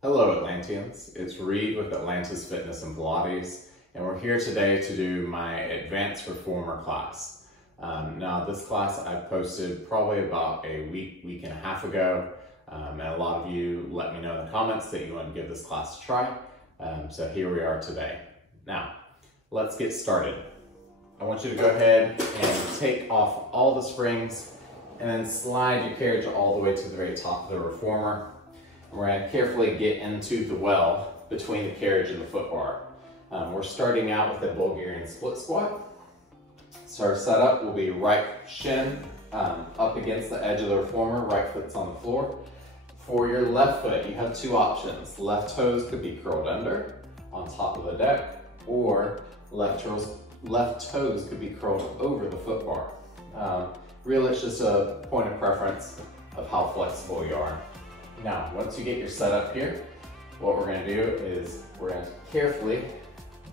Hello Atlanteans, it's Reed with Atlantis Fitness and Pilates, and we're here today to do my Advanced Reformer class. Now this class I posted probably about a week and a half ago, and a lot of you let me know in the comments that you want to give this class a try, so here we are today. Now, let's get started. I want you to go ahead and take off all the springs and then slide your carriage all the way to the very top of the reformer. We're going to carefully get into the well between the carriage and the foot bar. We're starting out with a Bulgarian Split Squat. So our setup will be right shin up against the edge of the reformer, right foot's on the floor. For your left foot, you have two options. Left toes could be curled under on top of the deck, or left toes could be curled over the foot bar. Really, it's just a point of preference of how flexible you are. Now, once you get your setup here, what we're going to do is we're going to carefully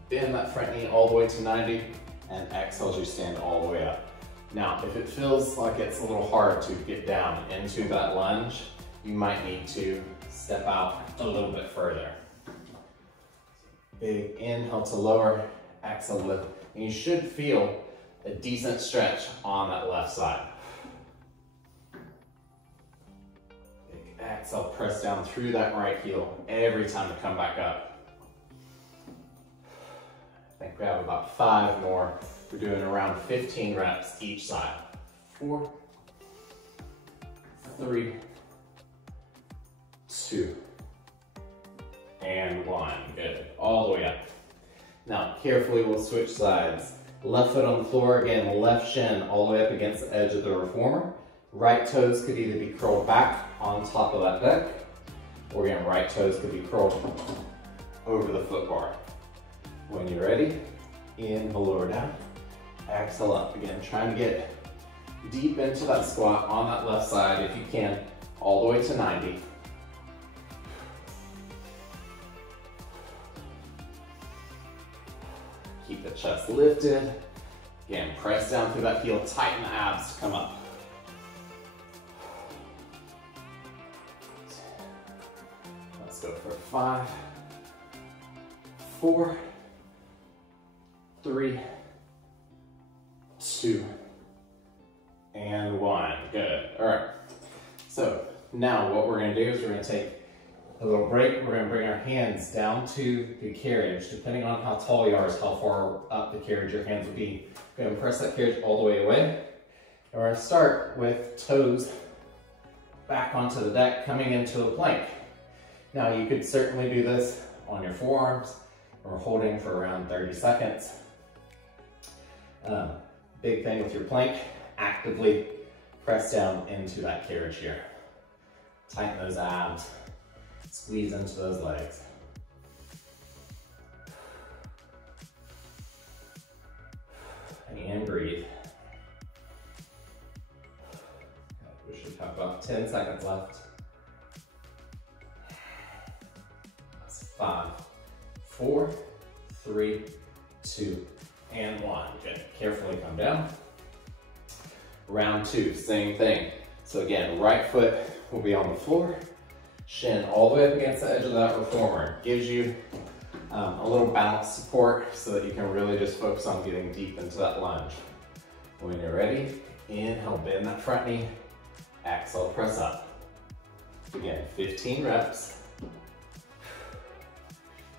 bend that front knee all the way to 90 and exhale as you stand all the way up. Now, if it feels like it's a little hard to get down into that lunge, you might need to step out a little bit further. Big inhale to lower, exhale lift, and you should feel a decent stretch on that left side. Exhale, press down through that right heel every time to come back up. I think we have about 5 more. We're doing around 15 reps each side. 4, 3, 2, and 1. Good. All the way up. Now, carefully we'll switch sides. Left foot on the floor, again, left shin all the way up against the edge of the reformer. Right toes could either be curled back on top of that deck, or again, right toes could be curled over the foot bar. When you're ready, inhale, lower down, exhale up. Again, trying to get deep into that squat on that left side if you can, all the way to 90. Keep the chest lifted. Again, press down through that heel, tighten the abs to come up. Let's go for 5, 4, 3, 2, and 1. Good. All right. So now what we're going to do is we're going to take a little break. We're going to bring our hands down to the carriage. Depending on how tall you are is how far up the carriage your hands will be. We're going to press that carriage all the way away. And we're going to start with toes back onto the deck, coming into a plank. Now you could certainly do this on your forearms or holding for around 30 seconds. Big thing with your plank, actively press down into that carriage here. Tighten those abs, squeeze into those legs. And breathe. We should have about 10 seconds left. 5, 4, 3, 2, and 1. Good. Carefully come down. Round 2, same thing. So again, right foot will be on the floor, shin all the way up against the edge of that reformer. Gives you a little balance support so that you can really just focus on getting deep into that lunge. When you're ready, inhale, bend that front knee, exhale, press up. Again, 15 reps.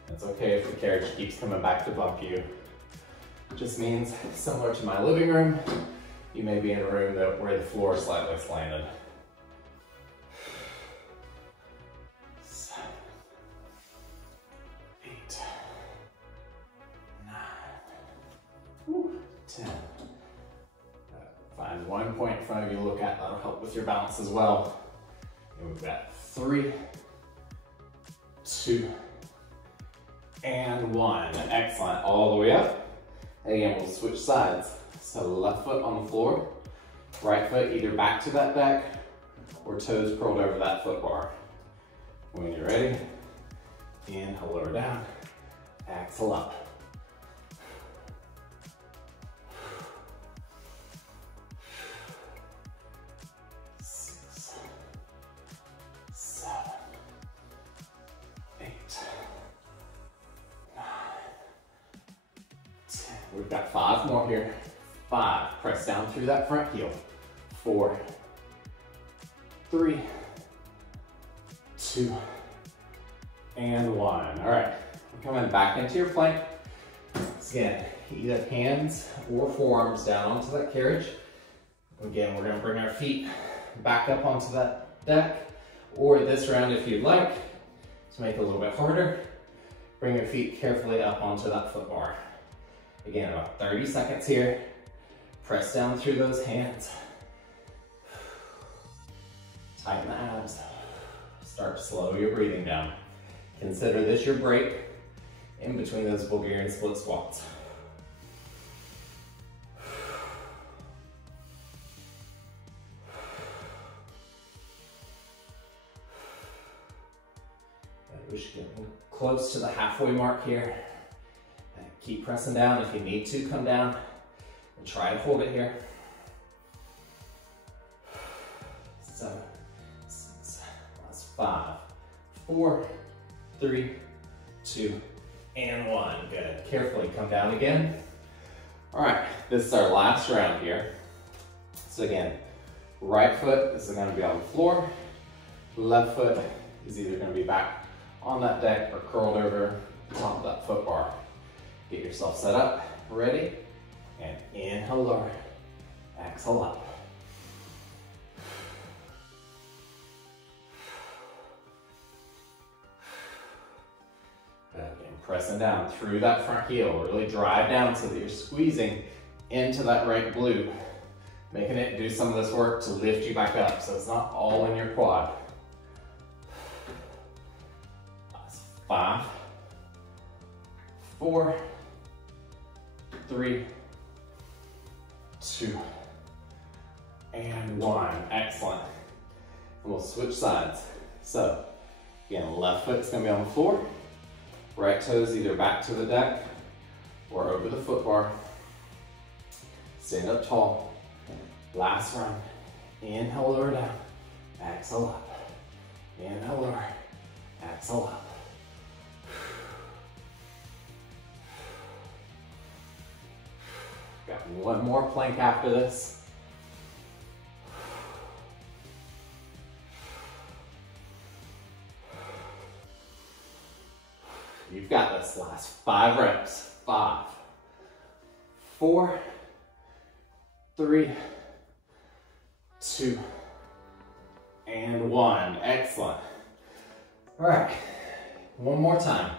It's okay if the carriage keeps coming back to bump you. It just means, similar to my living room, you may be in a room where the floor is slightly slanted. 7, 8, 9, 10. Find one point in front of you to look at. That'll help with your balance as well. And we've got 3, 2, and 1. Excellent. All the way up. And again, we'll switch sides. So left foot on the floor, right foot either back to that deck or toes curled over that foot bar. When you're ready, inhale, lower down, exhale up. 6, 7, We've got 5 more here. 5, press down through that front heel. 4, 3, 2, and 1. All right, we're coming back into your plank. Again, either hands or forearms down onto that carriage. Again, we're gonna bring our feet back up onto that deck, or this round if you'd like, to make it a little bit harder, bring your feet carefully up onto that foot bar. Again, about 30 seconds here. Press down through those hands. Tighten the abs. Start to slow your breathing down. Consider this your break in between those Bulgarian split squats. We're just getting close to the halfway mark here. Keep pressing down. If you need to, come down and try to hold it here. 7, 6, last 5, 4, 3, 2, and 1. Good. Carefully come down again. All right, this is our last round here. So again, right foot, this is gonna be on the floor. Left foot is either gonna be back on that deck or curled over the top of that foot bar. Get yourself set up, ready, and inhale lower, exhale up. Again, pressing down through that front heel, really drive down so that you're squeezing into that right glute, making it do some of this work to lift you back up so it's not all in your quad. 5, 4, 3, 2, and 1. Excellent. And we'll switch sides. So, again, left foot's gonna be on the floor. Right toes either back to the deck or over the foot bar. Stand up tall. Last round. Inhale, lower down. Exhale up. Inhale, lower. Exhale up. Got one more plank after this. You've got this. Last 5 reps. 5, 4, 3, 2, and 1. Excellent. All right, one more time.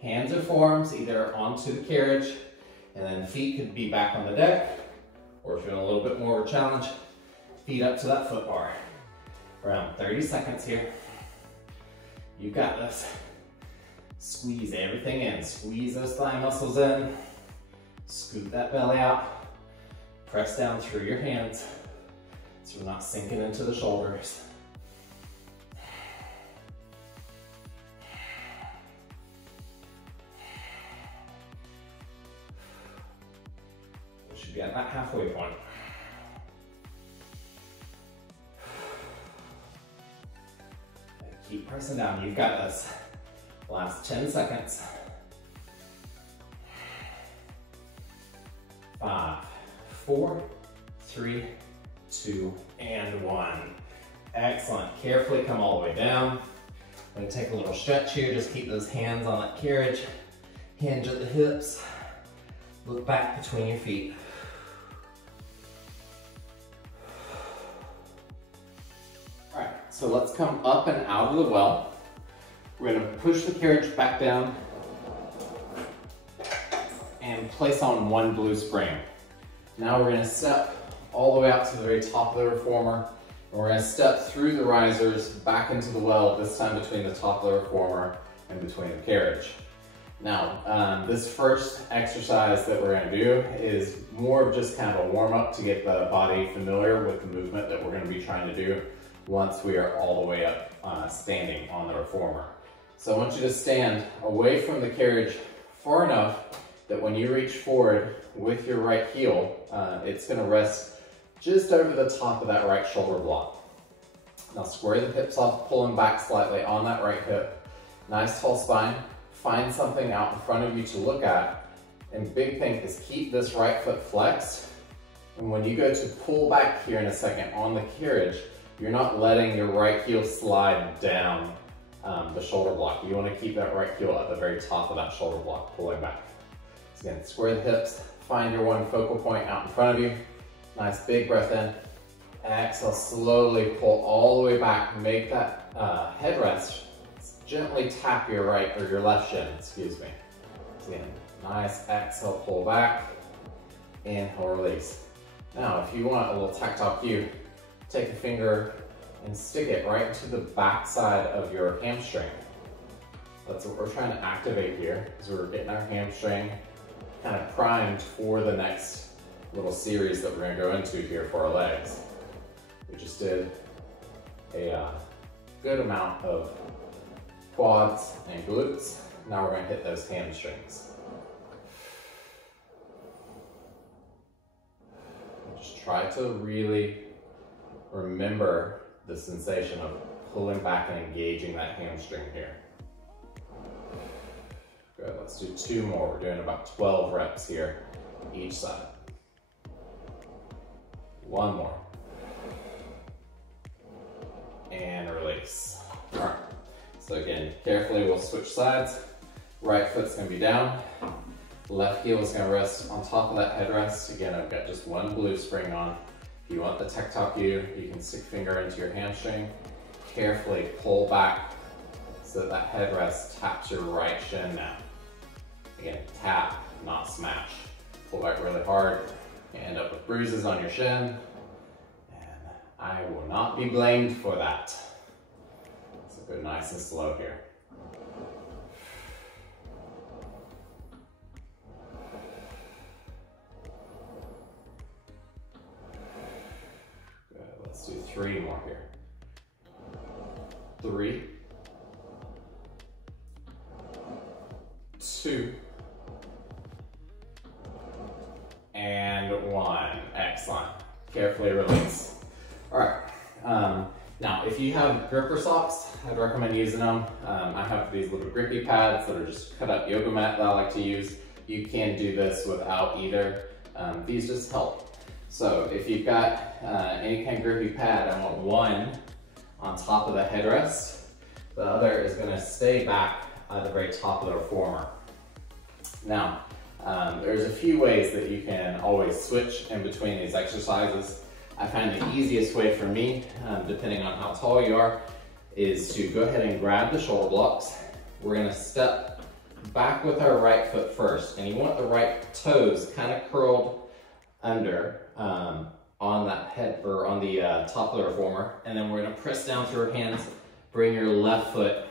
Hands or forearms either onto the carriage, and then feet could be back on the deck, or if you're in a little bit more of a challenge, feet up to that foot bar. Around 30 seconds here. You got this. Squeeze everything in. Squeeze those thigh muscles in. Scoot that belly out. Press down through your hands so you're not sinking into the shoulders. We should be at that halfway point. Keep pressing down. You've got this. Last 10 seconds. 5, 4, 3, 2, and 1. Excellent. Carefully come all the way down. I'm going to take a little stretch here. Just keep those hands on that carriage. Hinge at the hips. Look back between your feet. All right, so let's come up and out of the well. We're going to push the carriage back down and place on one blue spring. Now we're going to step all the way out to the very top of the reformer. And we're going to step through the risers back into the well, this time between the top of the reformer and between the carriage. Now, this first exercise that we're going to do is more of just kind of a warm-up to get the body familiar with the movement that we're going to be trying to do once we are all the way up standing on the reformer. So I want you to stand away from the carriage far enough that when you reach forward with your right heel, it's going to rest just over the top of that right shoulder block. Now square the hips off, pulling back slightly on that right hip. Nice tall spine. Find something out in front of you to look at And the big thing is keep this right foot flexed. And when you go to pull back here in a second on the carriage, you're not letting your right heel slide down the shoulder block. You want to keep that right heel at the very top of that shoulder block, pulling back. So again, square the hips, find your one focal point out in front of you. Nice big breath in. Exhale, slowly pull all the way back. Make that headrest. Gently tap your right or your left shin, excuse me. So again, nice exhale, pull back. Inhale, release. Now, if you want a little tactile cue, take a finger and stick it right into the back side of your hamstring. That's what we're trying to activate here, is we're getting our hamstring kind of primed for the next little series that we're going to go into here for our legs. We just did a good amount of quads and glutes. Now we're going to hit those hamstrings. Just try to really remember the sensation of pulling back and engaging that hamstring here. Good, let's do 2 more. We're doing about 12 reps here, each side. 1 more. And release. All right, so again, carefully we'll switch sides. Right foot's gonna be down. Left heel is gonna rest on top of that headrest. Again, I've got just 1 blue spring on. If you want the tactile cue, you can stick finger into your hamstring. Carefully pull back so that headrest taps your right shin now. Again, tap, not smash. Pull back really hard. You end up with bruises on your shin. And I will not be blamed for that. So go nice and slow here. Good, let's do 3 more here. 3, 2, and 1. Excellent. Carefully release. All right. Now, if you have gripper socks, I'd recommend using them. I have these little grippy pads that are just cut up yoga mat that I like to use. You can do this without either. These just help. So if you've got any kind of grippy pad, I want 1 on top of the headrest. The other is going to stay back at the very top of the reformer. Now, there's a few ways that you can always switch in between these exercises. I find the easiest way for me, depending on how tall you are, is to go ahead and grab the shoulder blocks. We're going to step back with our right foot first, and you want the right toes kind of curled under on that head or on the top of the reformer, and then we're going to press down through our hands, bring your left foot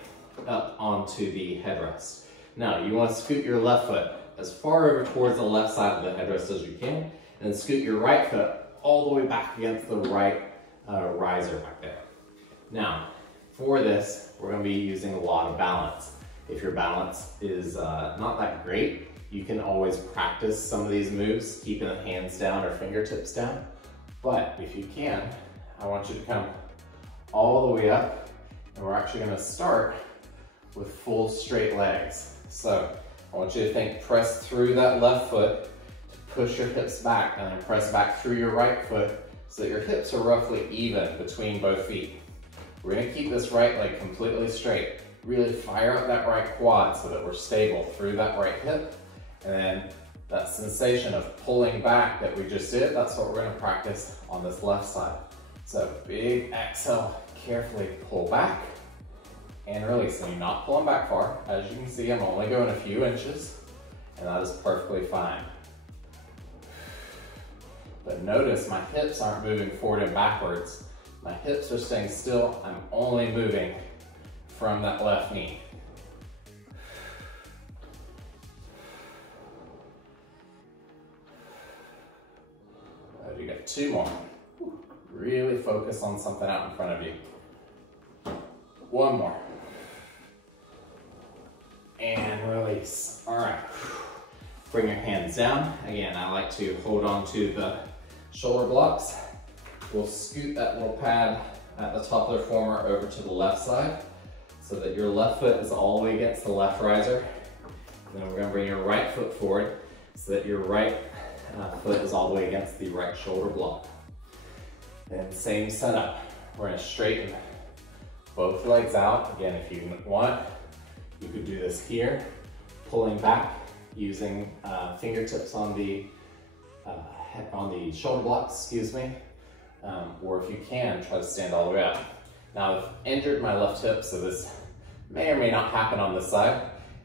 up onto the headrest. Now you want to scoot your left foot as far over towards the left side of the headrest as you can, and then scoot your right foot all the way back against the right riser back there. Now, for this, we're going to be using a lot of balance. If your balance is not that great, you can always practice some of these moves, keeping the hands down or fingertips down. But if you can, I want you to come all the way up, and we're actually going to start with full straight legs. So I want you to think, press through that left foot to push your hips back, and then press back through your right foot so that your hips are roughly even between both feet. We're going to keep this right leg completely straight. Really fire up that right quad so that we're stable through that right hip. And then that sensation of pulling back that we just did, that's what we're going to practice on this left side. So big exhale, carefully pull back and release. And you're not pulling back far. As you can see, I'm only going a few inches, and that is perfectly fine. But notice my hips aren't moving forward and backwards. My hips are staying still. I'm only moving from that left knee. You got 2 more. Really focus on something out in front of you. 1 more. And release. All right. Bring your hands down. Again, I like to hold on to the shoulder blocks. We'll scoot that little pad at the top of the reformer over to the left side so that your left foot is all the way against the left riser. Then we're going to bring your right foot forward. so that your right foot is all the way against the right shoulder block. Then same setup. We're gonna straighten both legs out. Again, if you want, you could do this here, pulling back, using fingertips on the shoulder blocks, excuse me. Or if you can, try to stand all the way up. Now I've injured my left hip, so this may or may not happen on this side.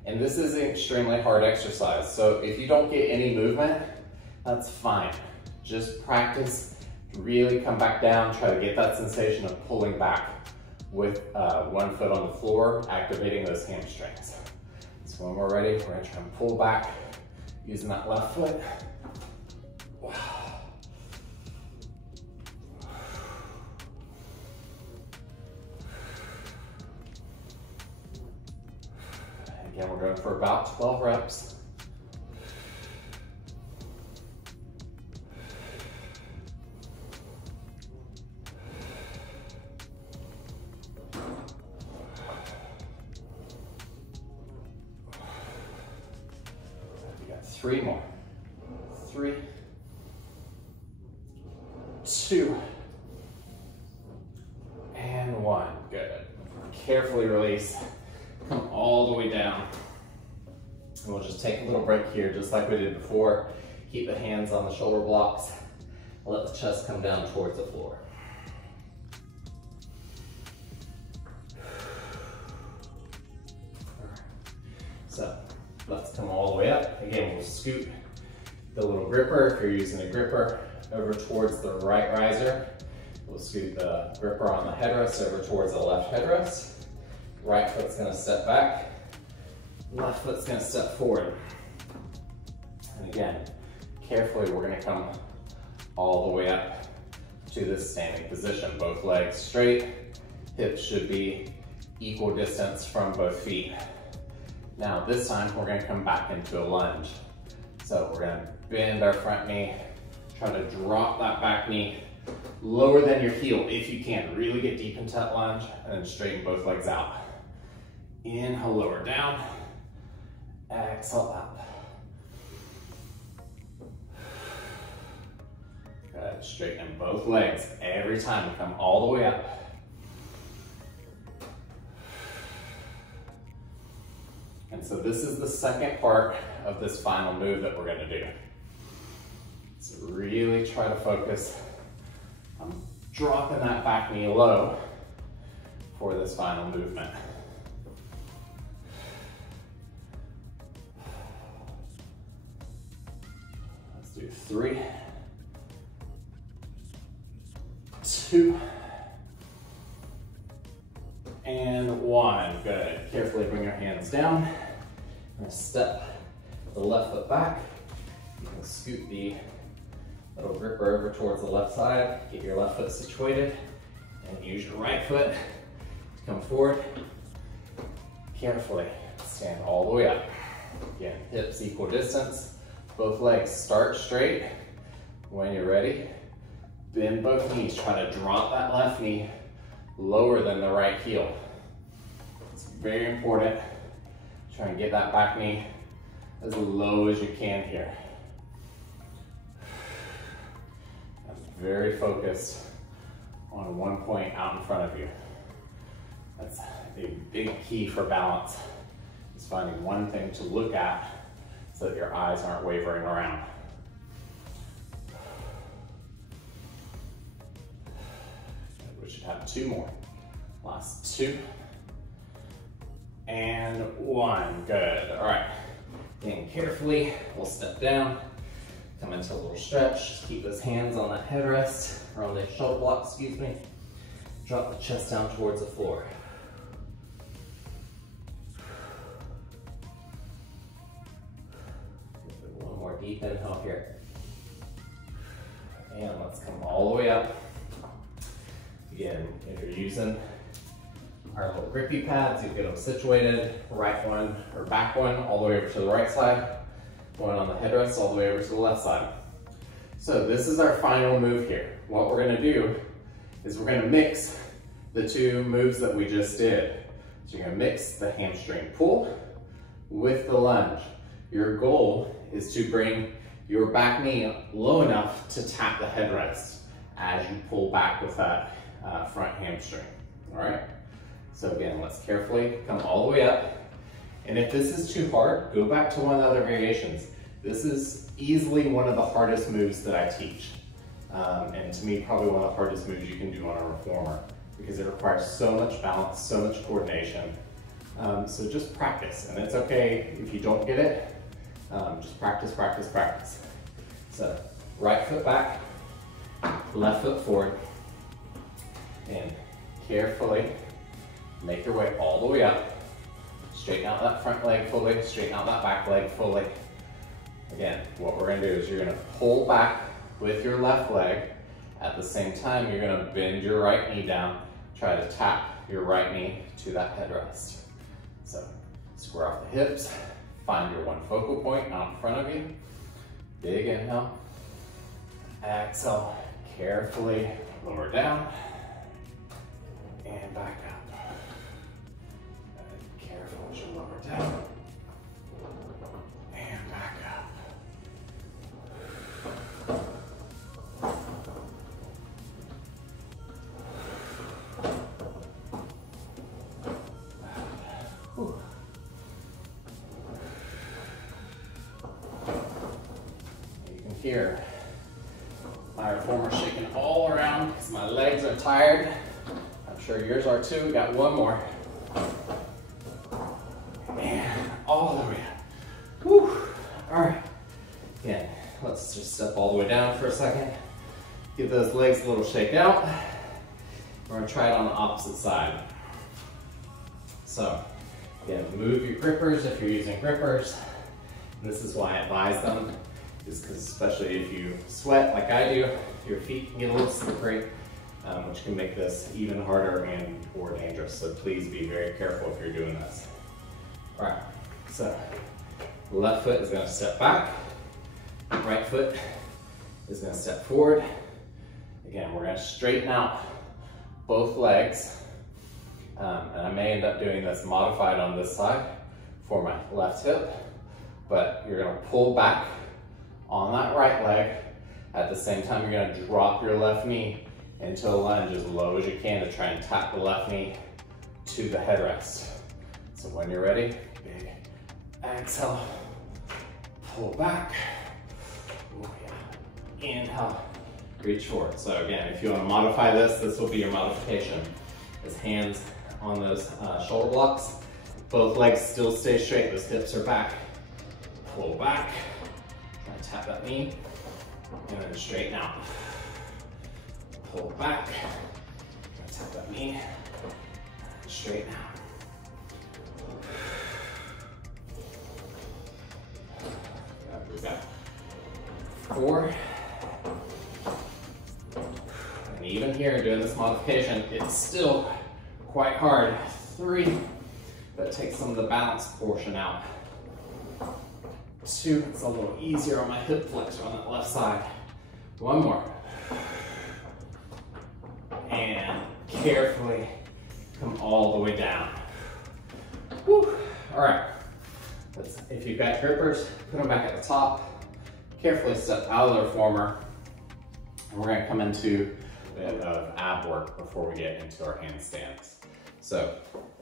And this is an extremely hard exercise. So if you don't get any movement, that's fine. Just practice, really come back down, try to get that sensation of pulling back with one foot on the floor, activating those hamstrings. So when we're ready, we're gonna try and pull back using that left foot. Again, we're going for about 12 reps. We got 3 more. 3, 2, and 1. Good. Carefully release. Come all the way down. And we'll just take a little break here, just like we did before. Keep the hands on the shoulder blocks. Let the chest come down towards the floor. So let's come all the way up. Again, we'll scoot the little gripper, if you're using a gripper, over towards the right riser. We'll scoot the gripper on the headrest over towards the left headrest. Right foot's gonna step back, left foot's gonna step forward. And again, carefully we're gonna come all the way up to this standing position. Both legs straight, hips should be equal distance from both feet. Now this time we're gonna come back into a lunge. So we're gonna bend our front knee, try to drop that back knee lower than your heel if you can. Really get deep into that lunge and then straighten both legs out. Inhale, lower down. Exhale, up. Good, straighten both legs every time we come all the way up. And so this is the second part of this final move that we're gonna do. So really try to focus on dropping that back knee low for this final movement. Let's do 3, 2, and 1. Good. Carefully bring your hands down. I'm gonna step the left foot back. You can scoot the little gripper over towards the left side. Get your left foot situated and use your right foot to come forward. Carefully stand all the way up. Again, hips equal distance. Both legs start straight. When you're ready, bend both knees. Try to drop that left knee lower than the right heel. It's very important. Try and get that back knee as low as you can here. I'm very focused on one point out in front of you. That's a big key for balance, is finding one thing to look at so that your eyes aren't wavering around. We should have 2 more. Last 2. And 1. Good. All right. Again, carefully, we'll step down, come into a little stretch. Just keep those hands on that headrest, or on the shoulder block, excuse me. Drop the chest down towards the floor. One more deep inhale here. And let's come all the way up. Again, if you're using our little grippy pads, you get them situated, right one or back one all the way over to the right side, one on the headrest all the way over to the left side. So this is our final move here. What we're gonna do is we're gonna mix the 2 moves that we just did. So you're gonna mix the hamstring pull with the lunge. your goal is to bring your back knee low enough to tap the headrest as you pull back with that front hamstring, all right? So again, let's carefully come all the way up. And if this is too hard, go back to one of the other variations. This is easily one of the hardest moves that I teach. And to me, probably one of the hardest moves you can do on a reformer because it requires so much balance, so much coordination. So just practice, and it's okay if you don't get it. Just practice, practice, practice. So right foot back, left foot forward, and carefully make your way all the way up. Straighten out that front leg fully, straighten out that back leg fully. Again, what we're gonna do is you're gonna pull back with your left leg. At the same time, you're gonna bend your right knee down, try to tap your right knee to that headrest. So square off the hips, find your one focal point out in front of you. Big inhale. Exhale, carefully lower down and back up. Careful as you lower down and back up. Whew. You can hear my reformer shaking all around because my legs are tired. I'm sure yours are too. We got one more. And all the way up. Whew. All right. Again, let's just step all the way down for a second. Give those legs a little shake out. We're gonna try it on the opposite side. So, again, move your grippers if you're using grippers. And this is why I advise them, is because especially if you sweat like I do, your feet can get a little slippery, which can make this even harder and more dangerous. So please be very careful if you're doing this. All right, so left foot is gonna step back, right foot is gonna step forward. Again, we're gonna straighten out both legs. And I may end up doing this modified on this side for my left hip, but you're gonna pull back on that right leg. At the same time, you're gonna drop your left knee into a lunge as low as you can to try and tap the left knee to the headrest. So when you're ready, big exhale, pull back. Ooh, yeah. Inhale, reach forward. So again, if you want to modify this, this will be your modification. Is hands on those shoulder blocks. Both legs still stay straight, those hips are back. Pull back, try to tap that knee, and then straighten out. Pull back, try to tap that knee, and straighten out. We've got 4. And even here, doing this modification, it's still quite hard. 3, but take some of the balance portion out. 2, it's a little easier on my hip flexor on that left side. 1 more. And carefully come all the way down. Whew. All right. If you've got grippers, put them back at the top. Carefully step out of the reformer. And we're gonna come into a bit of ab work before we get into our handstands. So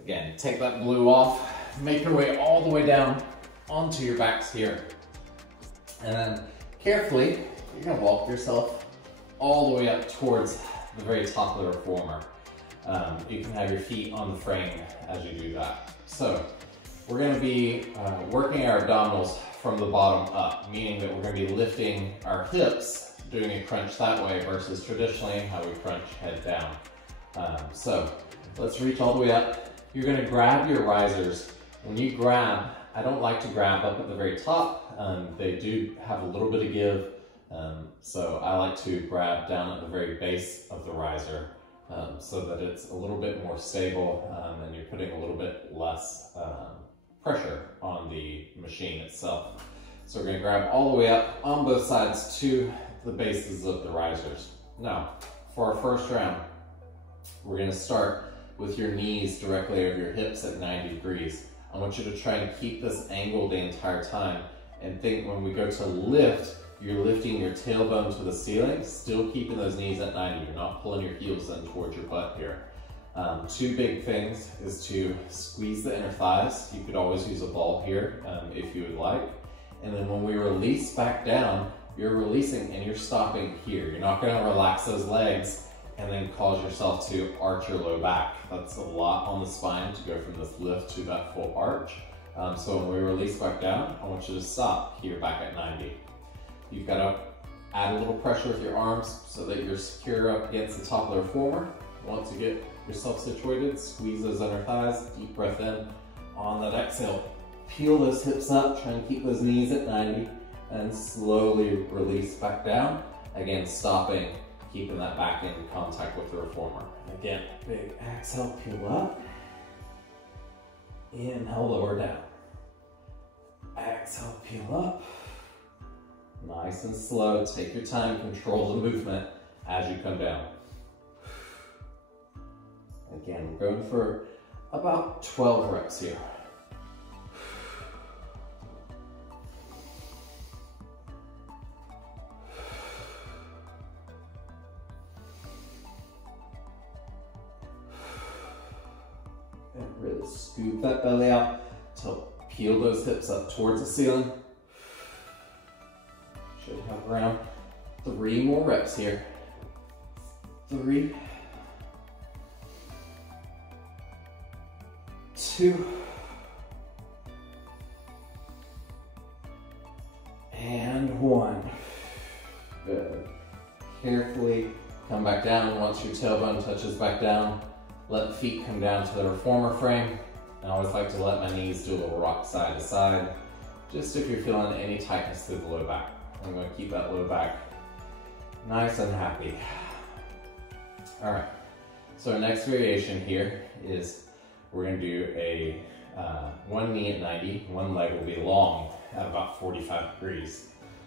again, take that blue off, make your way all the way down onto your backs here. And then carefully, you're gonna walk yourself all the way up towards the very top of the reformer. You can have your feet on the frame as you do that. So we're gonna be working our abdominals from the bottom up, meaning that we're gonna be lifting our hips, doing a crunch that way versus traditionally how we crunch head down. So let's reach all the way up. You're gonna grab your risers. When you grab, I don't like to grab up at the very top. They do have a little bit of give, so I like to grab down at the very base of the riser so that it's a little bit more stable and you're putting a little bit less pressure on the machine itself. So we're going to grab all the way up on both sides to the bases of the risers. Now, for our first round, we're going to start with your knees directly over your hips at 90 degrees. I want you to try and keep this angle the entire time. And think when we go to lift, you're lifting your tailbone to the ceiling, still keeping those knees at 90. You're not pulling your heels in towards your butt here. Two big things is to squeeze the inner thighs. You could always use a ball here if you would like. And then when we release back down, you're releasing and you're stopping here. You're not gonna relax those legs and then cause yourself to arch your low back. That's a lot on the spine to go from this lift to that full arch. So when we release back down, I want you to stop here back at 90. You've got to add a little pressure with your arms so that you're secure up against the top of the reformer. Once you get yourself situated, squeeze those under thighs, deep breath in. On that exhale, peel those hips up, try and keep those knees at 90, and slowly release back down. Again, stopping, keeping that back in contact with the reformer. Again, big exhale, peel up. Inhale, lower down. Exhale, peel up. Nice and slow, take your time, control the movement as you come down. Again, we're going for about 12 reps here. And really scoop that belly out to peel those hips up towards the ceiling. Should have around 3 more reps here. 3, 2, and 1. Good. Carefully come back down. Once your tailbone touches back down, let the feet come down to the reformer frame. I always like to let my knees do a little rock side to side, just if you're feeling any tightness through the low back. I'm going to keep that low back nice and happy. All right, so our next variation here is we're going to do a one knee at 90, one leg will be long at about 45 degrees.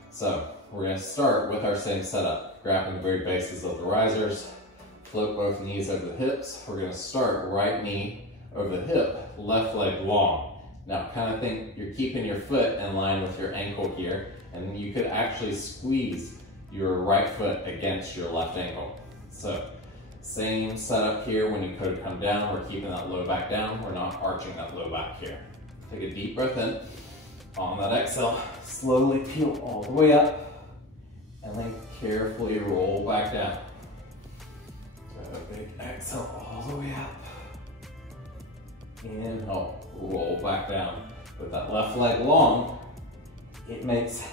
So we're going to start with our same setup, grabbing the very bases of the risers, float both knees over the hips. We're going to start right knee over the hip, left leg long. Now kind of think you're keeping your foot in line with your ankle here, and you could actually squeeze your right foot against your left ankle. So same setup here. When you could come down, we're keeping that low back down. We're not arching that low back here. Take a deep breath in. On that exhale, slowly peel all the way up, and then carefully roll back down. So a big exhale all the way up. Inhale, roll back down. With that left leg long, it makes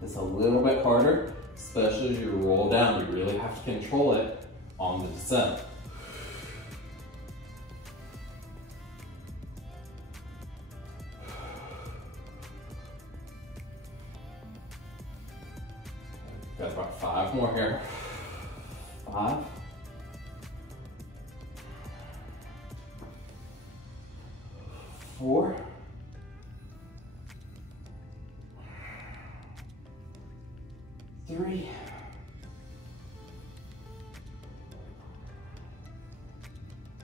this a little bit harder, especially as you roll down. You really have to control it on the descent. Got about 5 more here. 5. 4. 3.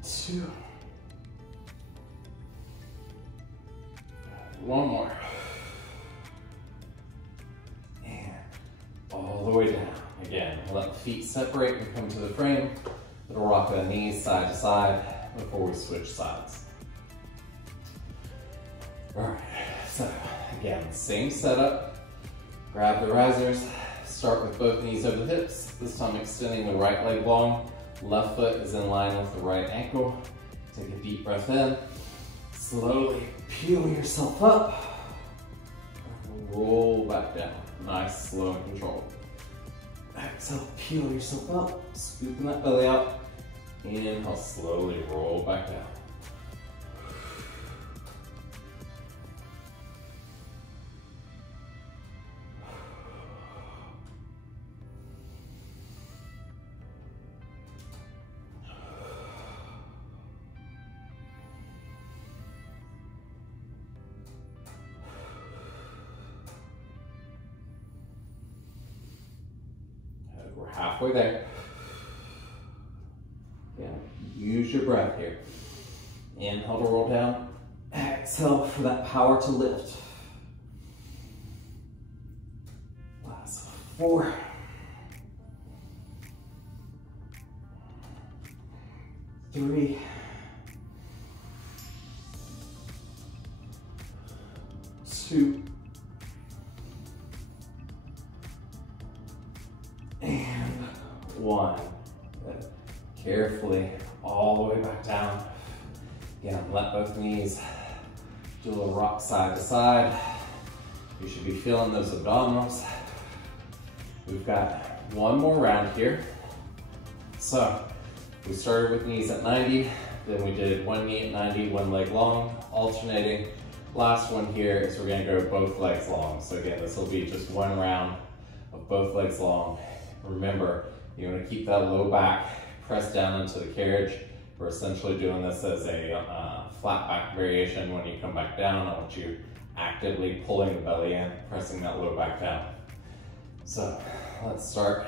2. 1 more. And all the way down. Again, let the feet separate and come to the frame. Little rock the knees side to side before we switch sides. All right, so again, same setup. Grab the risers, start with both knees over the hips, this time extending the right leg long. Left foot is in line with the right ankle. Take a deep breath in. Slowly peel yourself up. Roll back down. Nice, slow and controlled. Exhale, peel yourself up. Scooping that belly out. Inhale, slowly roll back down. We're halfway there. Yeah, use your breath here. Inhale to roll down. Exhale. exhale for that power to lift. Last 4. 3. 2. And 1. Good. Carefully, all the way back down. Again, let both knees do a little rock side to side. You should be feeling those abdominals. We've got one more round here. So, we started with knees at 90, then we did one knee at 90, one leg long, alternating. Last one here is we're gonna go both legs long. So again, this will be just one round of both legs long. Remember, you wanna keep that low back pressed down into the carriage. We're essentially doing this as a flat back variation. When you come back down, I want you actively pulling the belly in, pressing that low back down. So let's start.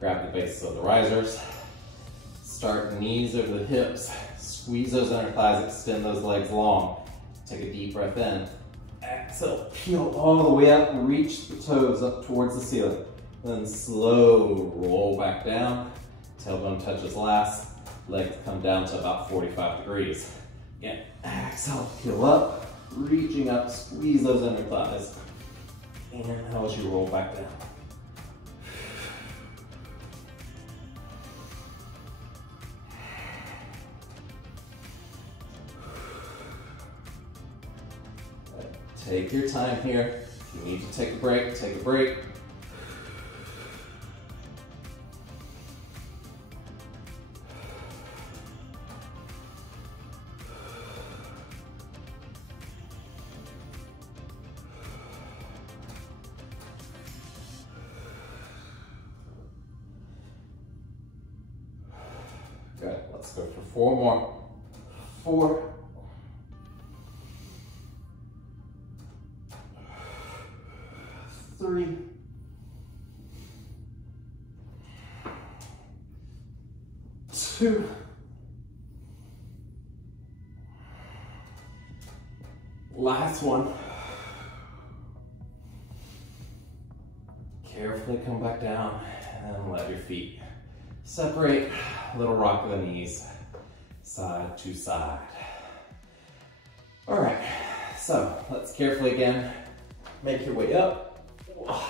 Grab the bases of the risers. Start knees over the hips. Squeeze those inner thighs, extend those legs long. Take a deep breath in. Exhale, peel all the way up, reach the toes up towards the ceiling. Then slow roll back down. Tailbone touches last. Legs come down to about 45 degrees. Again, exhale, peel up, reaching up, squeeze those inner thighs. Inhale as you roll back down. Take your time here. If you need to take a break, take a break. Good, let's go for 4 more. 4. 3. 2. 1. Carefully come back down and let your feet separate. Little rock of the knees, side to side. All right, so let's carefully again make your way up. All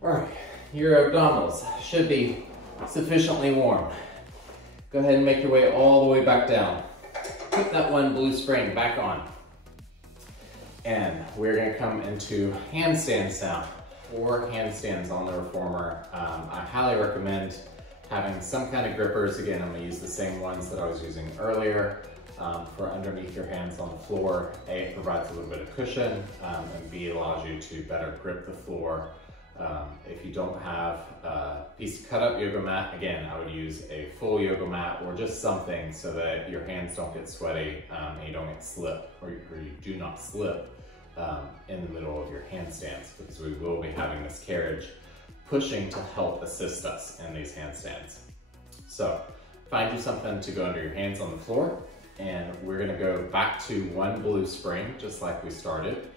right, your abdominals should be sufficiently warm. Go ahead and make your way all the way back down. Put that one blue spring back on. And we're gonna come into handstands now. 4 handstands on the reformer. I highly recommend having some kind of grippers. Again, I'm gonna use the same ones that I was using earlier. For underneath your hands on the floor. A, it provides a little bit of cushion, and B, allows you to better grip the floor. If you don't have a piece of cut up yoga mat, again, I would use a full yoga mat or just something so that your hands don't get sweaty and you don't get slip, or you do not slip in the middle of your handstands, because we will be having this carriage pushing to help assist us in these handstands. So find you something to go under your hands on the floor. And we're gonna go back to 1 blue spring, just like we started.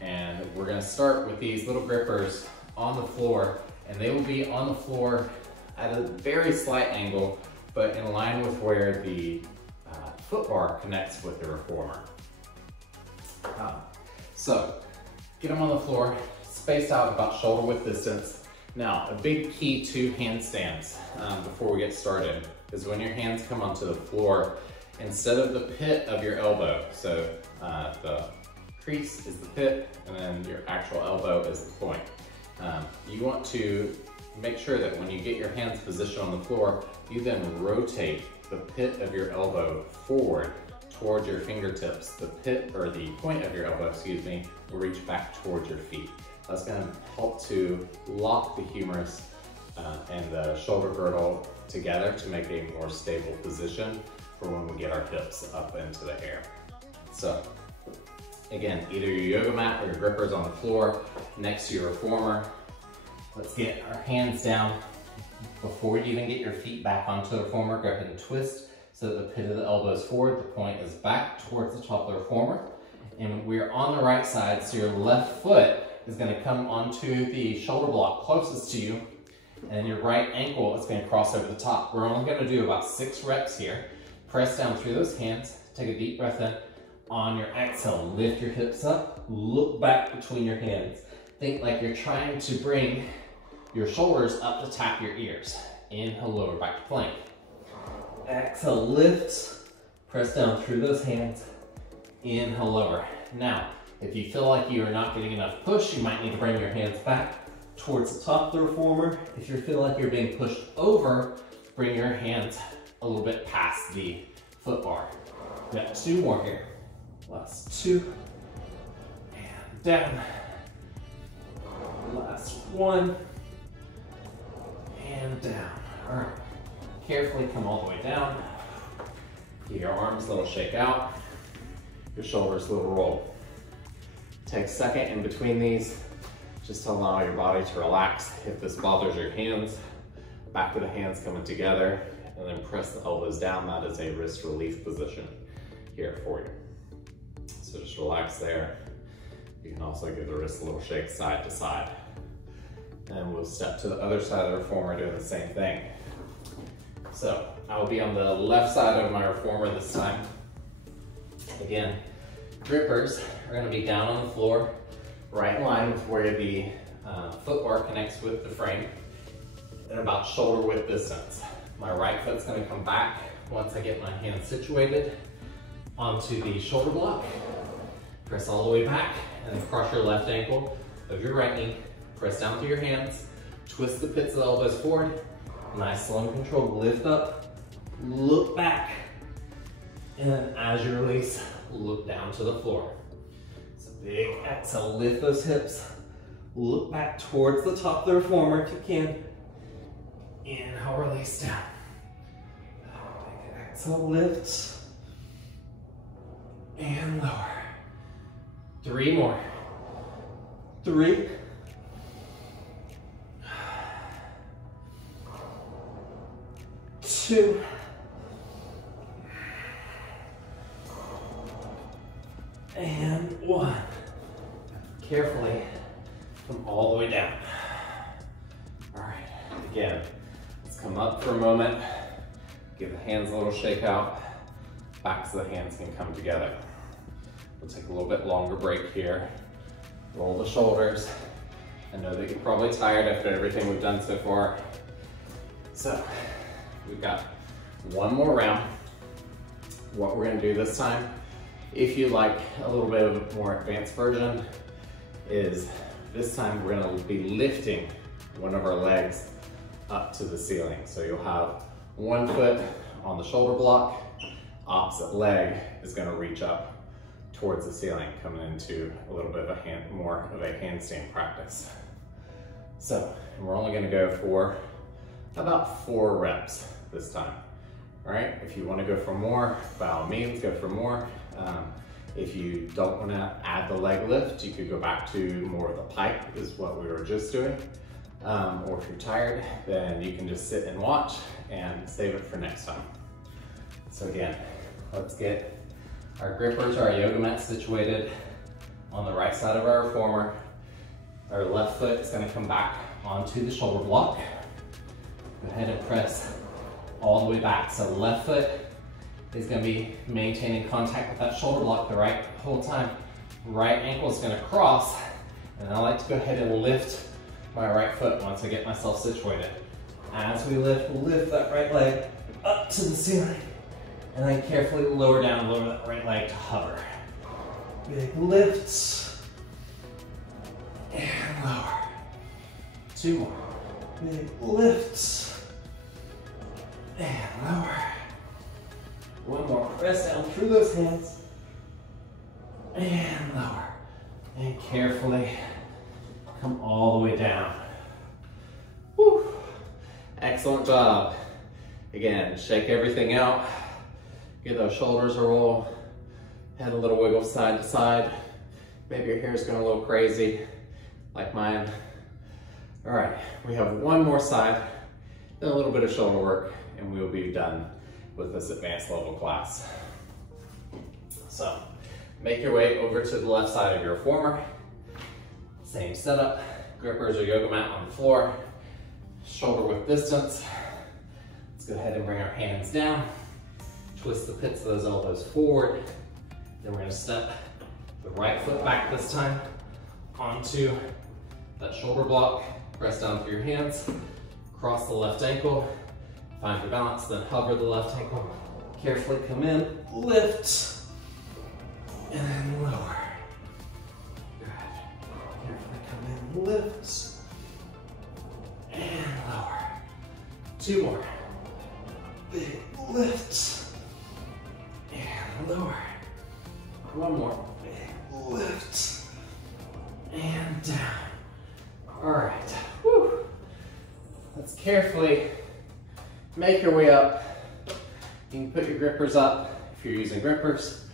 And we're gonna start with these little grippers on the floor, and they will be on the floor at a very slight angle, but in line with where the foot bar connects with the reformer. So get them on the floor, spaced out about shoulder width distance. Now, a big key to handstands before we get started is when your hands come onto the floor, instead of the pit of your elbow, so the crease is the pit and then your actual elbow is the point. You want to make sure that when you get your hands positioned on the floor, you then rotate the pit of your elbow forward towards your fingertips. The pit, or the point of your elbow, excuse me, will reach back towards your feet. That's gonna help to lock the humerus and the shoulder girdle together to make a more stable position for when we get our hips up into the air. So again, either your yoga mat or your grippers on the floor next to your reformer. Let's get our hands down. Before you even get your feet back onto the reformer, go ahead and twist so that the pit of the elbow is forward, the point is back towards the top of the reformer. And we're on the right side, so your left foot is going to come onto the shoulder block closest to you, and your right ankle is going to cross over the top. We're only going to do about 6 reps here. Press down through those hands, take a deep breath in. On your exhale, lift your hips up, look back between your hands. Think like you're trying to bring your shoulders up to tap your ears. Inhale, lower, back to plank. Exhale, lift, press down through those hands. Inhale, lower. Now, if you feel like you are not getting enough push, you might need to bring your hands back towards the top of the reformer. If you feel like you're being pushed over, bring your hands a little bit past the foot bar. We got 2 more here. Last 2. And down. Last 1. And down. All right. Carefully come all the way down. Give your arms a little shake out. Your shoulders a little roll. Take a second in between these, just to allow your body to relax. If this bothers your hands, back of the hands coming together, and then press the elbows down. That is a wrist relief position here for you. So just relax there. You can also give the wrist a little shake side to side. And we'll step to the other side of the reformer doing the same thing. So I will be on the left side of my reformer this time. Again, grippers are going to be down on the floor, right in line with where the foot bar connects with the frame, and about shoulder width distance. My right foot's going to come back once I get my hands situated onto the shoulder block. Press all the way back, and then cross your left ankle of your right knee. Press down through your hands, twist the pits of the elbows forward. Nice, slow and controlled. Lift up, look back, and then as you release, look down to the floor. So big exhale, lift those hips, look back towards the top of the reformer if you can. Inhale, release down. Big exhale, lift, and lower. 3 more. 3. 2. And 1. Carefully come all the way down. All right, again, let's come up for a moment. Give the hands a little shake out. Backs of the hands can come together. We'll take a little bit longer break here. Roll the shoulders. I know that you're probably tired after everything we've done so far. So we've got 1 more round. What we're gonna do this time, if you like a little bit of a more advanced version, is this time we're gonna be lifting one of our legs up to the ceiling. So you'll have 1 foot on the shoulder block, opposite leg is gonna reach up towards the ceiling, coming into a little bit of more of a handstand practice. So we're only gonna go for about 4 reps this time. All right, if you wanna go for more, by all means, go for more. If you don't wanna add the leg lift, you could go back to more of the pipe, is what we were just doing. Or if you're tired, then you can just sit and watch and save it for next time. So again, let's get our grippers, our yoga mat situated on the right side of our reformer. Our left foot is gonna come back onto the shoulder block. Go ahead and press all the way back. So left foot is gonna be maintaining contact with that shoulder block the whole time. Right ankle is gonna cross, and I like to go ahead and lift my right foot once I get myself situated. As we lift, we'll lift that right leg up to the ceiling, and then carefully lower down, lower that right leg to hover. Big lifts, and lower. 2 more. Big lifts, and lower. 1 more, press down through those hands, and lower. And carefully come all the way down. Whew. Excellent job. Again, shake everything out. Get those shoulders a roll. Head a little wiggle side to side. Maybe your hair's going a little crazy, like mine. All right, we have 1 more side, then a little bit of shoulder work, and we'll be done. with this advanced level class. So make your way over to the left side of your reformer. Same setup, grippers or yoga mat on the floor, shoulder width distance. Let's go ahead and bring our hands down, twist the pits of those elbows forward. Then we're gonna step the right foot back this time onto that shoulder block, press down through your hands, cross the left ankle, find your balance, then hover the left ankle, carefully come in, lift, and then lower. Good. Carefully come in, lift, and lower. 2 more. Big lift, and lower. 1 more. Big lift, and down. All right. Whew. Let's carefully make your way up. You can put your grippers up if you're using grippers,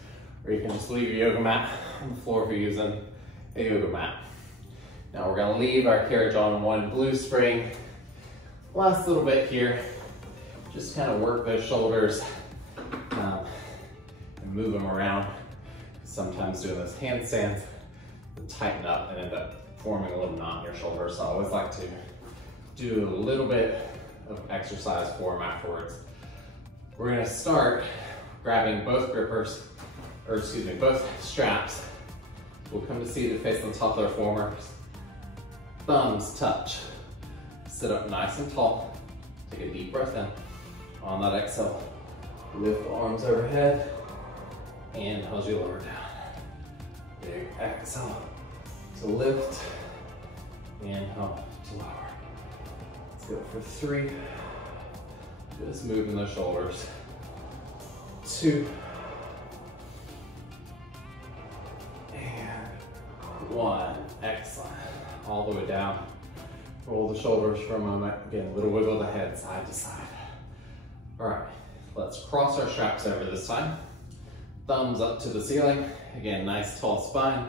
or you can just leave your yoga mat on the floor if you're using a yoga mat. Now we're gonna leave our carriage on 1 blue spring. Last little bit here, just kind of work those shoulders and move them around. Sometimes doing those handstands will tighten up and end up forming a little knot in your shoulder. So I always like to do a little bit of exercise for them afterwards. We're gonna start grabbing both grippers, or excuse me, both straps. We'll come to seated face on top of the reformers. Thumbs touch. Sit up nice and tall. Take a deep breath in. On that exhale, lift the arms overhead and as you lower down. Big exhale to lift, inhale to lower. Let's go for 3. Just moving the shoulders. 2. And 1. Excellent. All the way down. Roll the shoulders for a moment. Again, a little wiggle of the head side to side. All right, let's cross our straps over this time. Thumbs up to the ceiling. Again, nice tall spine.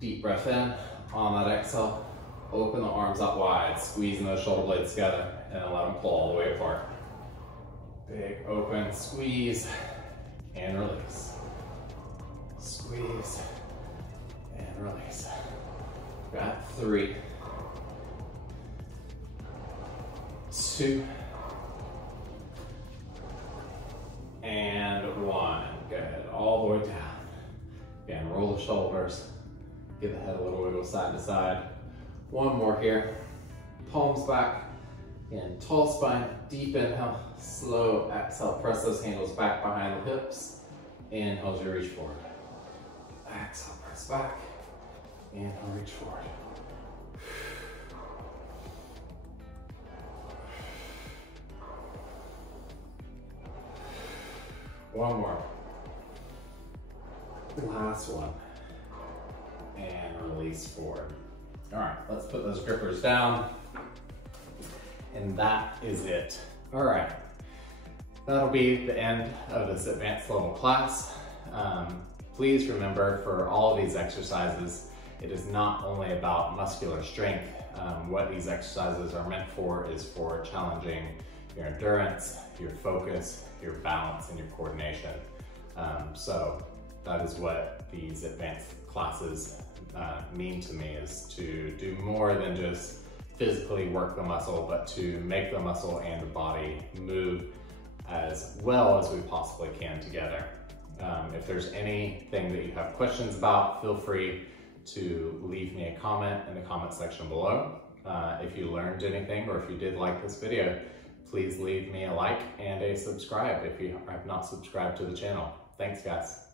Deep breath in. On that exhale, open the arms up wide, squeezing those shoulder blades together, and then let them pull all the way apart. Big open squeeze and release. Squeeze and release. Got 3, 2, and 1. Good. All the way down. Again, roll the shoulders. Give the head a little wiggle side to side. 1 more here. Palms back. Again, tall spine, deep inhale, slow exhale. Press those handles back behind the hips. Inhale as you reach forward. Exhale, press back. Inhale, reach forward. One more. Last one. And release forward. All right, let's put those grippers down. And that is it. All right, that'll be the end of this advanced level class. Please remember, for all of these exercises, it is not only about muscular strength. What these exercises are meant for is for challenging your endurance, your focus, your balance, and your coordination. So that is what these advanced classes mean to me, is to do more than just physically work the muscle, but to make the muscle and the body move as well as we possibly can together. If there's anything that you have questions about, feel free to leave me a comment in the comment section below. If you learned anything, or if you did like this video, please leave me a like and a subscribe if you have not subscribed to the channel. Thanks, guys.